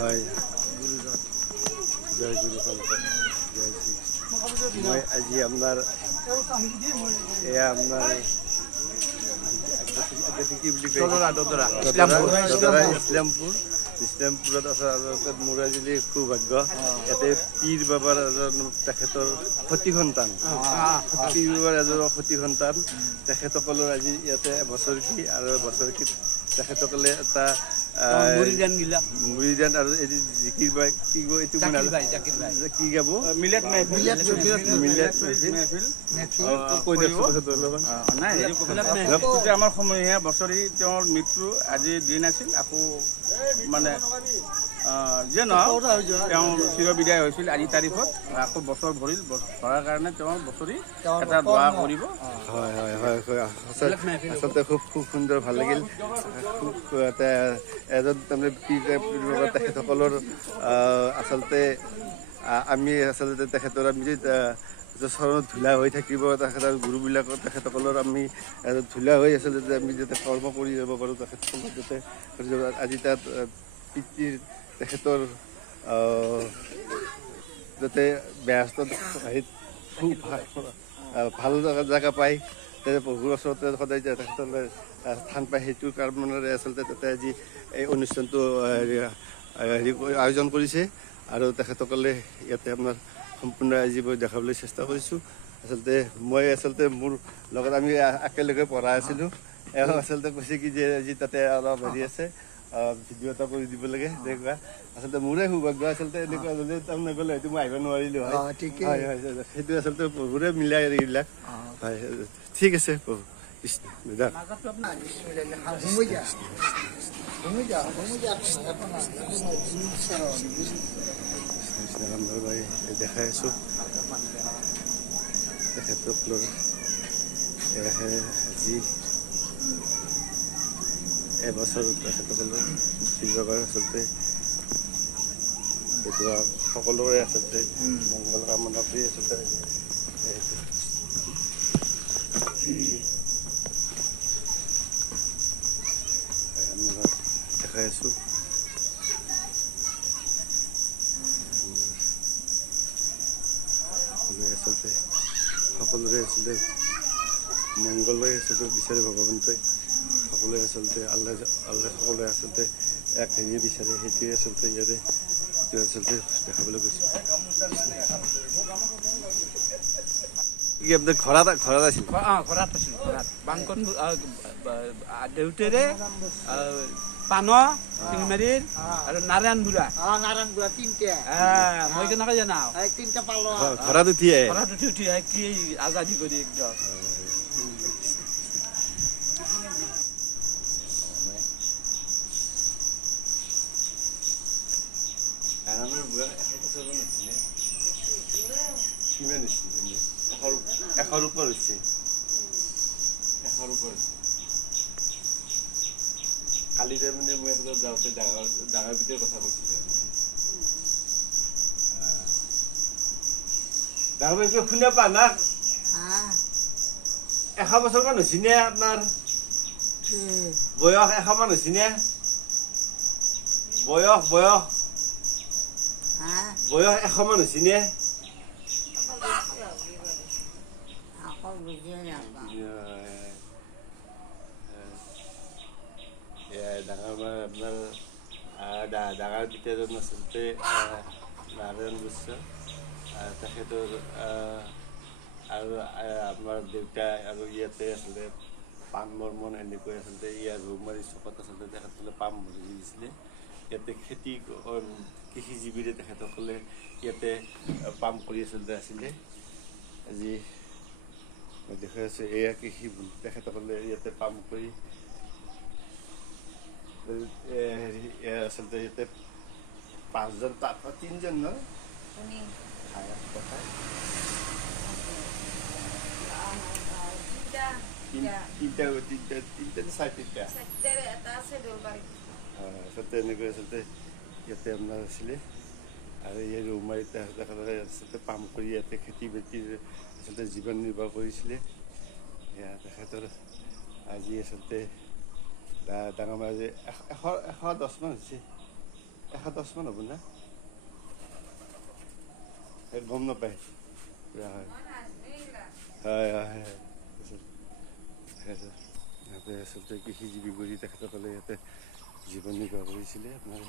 হয় জয় গুৰু শংকৰ জয় শ্ৰী মই আজি আপোনাৰ এয়া আপোনাৰ কি বুলি কয় দদৰা ইছলামপুৰত আচলতে মোৰ আজি সৌভাগ্য ইয়াতে পীৰ বাবাৰ এজন তেখেতৰ সতী সন্তান পীৰ বাবাৰ এজন সতী সন্তান তেখেতসকলৰ আজি ইয়াতে বছৰকী আৰু বছৰকীত তেখেতসকলে এটা মুৰিদান আৰু জিকিৰ বাই কি গো এইটো কি গাব মিলেট আমাৰ সমূহীয়া বছৰি তেওঁৰ মৃত্যু আজিৰ দিন আছিল আকৌ মানে যে নহওক তেওঁ চিৰবিদায় হৈছিল আজি তাৰিখত আকৌ বছৰ ভৰিল ভৰাৰ কাৰণে তেওঁৰ বছৰি এটা দোৱা কৰিব হয় হয় হয় হয় আচলতে খুব খুব সুন্দৰ ভাল লাগিল খুব এজন তাৰমানে তেখেতসকলৰ আচলতে আমি আচলতে তেখেতৰ আমি চৰণত ধূলা হৈ থাকিব তেখেতৰ গুৰুবিলাকৰ তেখেতসকলৰ আমি ধূলা হৈ আচলতে আমি যাতে কৰ্ম কৰি যাব পাৰোঁ তেখেতসকলক যাতে আজি তাত পিতৃৰ তেখেতৰ যাতে ব্যস্ত হেৰিত ভাল জেগা পায় তাতে প্ৰভুৰ ওচৰতে সদায় তেখেতসকলে স্থান পায় সেইটোৰ কাৰণেৰে আচলতে তাতে আজি এই অনুষ্ঠানটো আয়োজন কৰিছে আৰু তেখেতসকলে ইয়াতে আপোনাৰ সম্পূৰ্ণ আজি মই দেখাবলৈ চেষ্টা কৰিছোঁ আচলতে মই আচলতে মোৰ লগত আমি একেলগে পঢ়া আছিলোঁ এওঁ আচলতে কৈছে কি যে আজি তাতে অলপ হেৰি আছে ভিডিঅ' এটা কৰি দিব লাগে তেনেকুৱা আচলতে মোৰে সৌভাগ্য আচলতে এনেকুৱা যদি তাৰ নগ'লে হয়তো মই আহিব নোৱাৰিলোঁ হয় হয় হয় সেইটো আচলতে প্ৰভুৰে মিলাই এইবিলাক হয় ঠিক আছে প্ৰভু কৃষ্ণ দেখাই আছোঁ তেখেতসকলৰ আজি এবছৰত তেখেতসকলৰ শিৱবাৰ আচলতে সেইটো সকলোৰে আচলতে মংগল কামনা কৰি আচলতে দেখাই আছোঁ আচলতে সকলোৰে আচলতে মংগলৰে আচলতে বিচাৰে ভগৱন্তই সকলোৱে আচলতে আল্লাহ সকলোৱে আচলতে এক হেৰিয়ে বিচাৰে সেইটোৱে আচলতে ইয়াতে এইটো আচলতে দেখাবলৈ গৈছোঁ কি আপোনাৰ ঘৰত আছিল বাংকন দেউতাৰে পান চিংমাৰীৰ আৰু নাৰায়ণ বুঢ়া তিনিটা মই কেনেকৈ জানাও তিনিটা পালো ঘৰত উঠি কি আজাদী কৰি একদম এশৰ ওপৰ হৈছে কালি তাৰমানে মই এবাৰ যাওঁতে ডাঙৰ ভিতৰত কথা কৈছিলোঁ ডাঙৰ ভিতৰত শুনে পা না 100 বছৰমান হৈছেনে আপোনাৰ বয়স 100 মান হৈছেনে বয়স 100 মান হৈছেনে ডাঙৰ পিতাজন আচলতে নাৰায়ণ গোস্বামী তেখেতৰ আৰু আমাৰ দেউতা আৰু ইয়াতে আচলতে পাণ বৰ্মন এনেকৈ আচলতে ইয়াৰ ৰৌমাৰী চকত আচলতে তেখেতসকলে পাণ ভৰি দিছিলে ইয়াতে কৃষিজীৱীৰে তেখেতসকলে ইয়াতে পাম কৰি আচলতে আছিলে আজি মই দেখাই আছোঁ এয়া কৃষি তেখেতসকলে ইয়াতে পাম কৰি আচলতে ইয়াতে 5জন 3জন ন আচলতে এনেকৈ আচলতে ইয়াতে আপোনাৰ আছিলে আৰু এই ৰৌমাৰীত তেখেতসকলে আচলতে পাম কৰি ইয়াতে খেতি বাতিৰ আচলতে জীৱন নিৰ্বাহ কৰিছিলে এয়া তেখেতৰ আজি আচলতে ডাঙৰ মাজে 110 মান হৈছে 110 মান হ'ব না গম নাপায় হয় হয় হয় ইয়াতে আচলতে কৃষিজীৱী কৰি তেখেতসকলে ইয়াতে জীৱন নিৰ্বাহ কৰিছিলে আপোনাৰ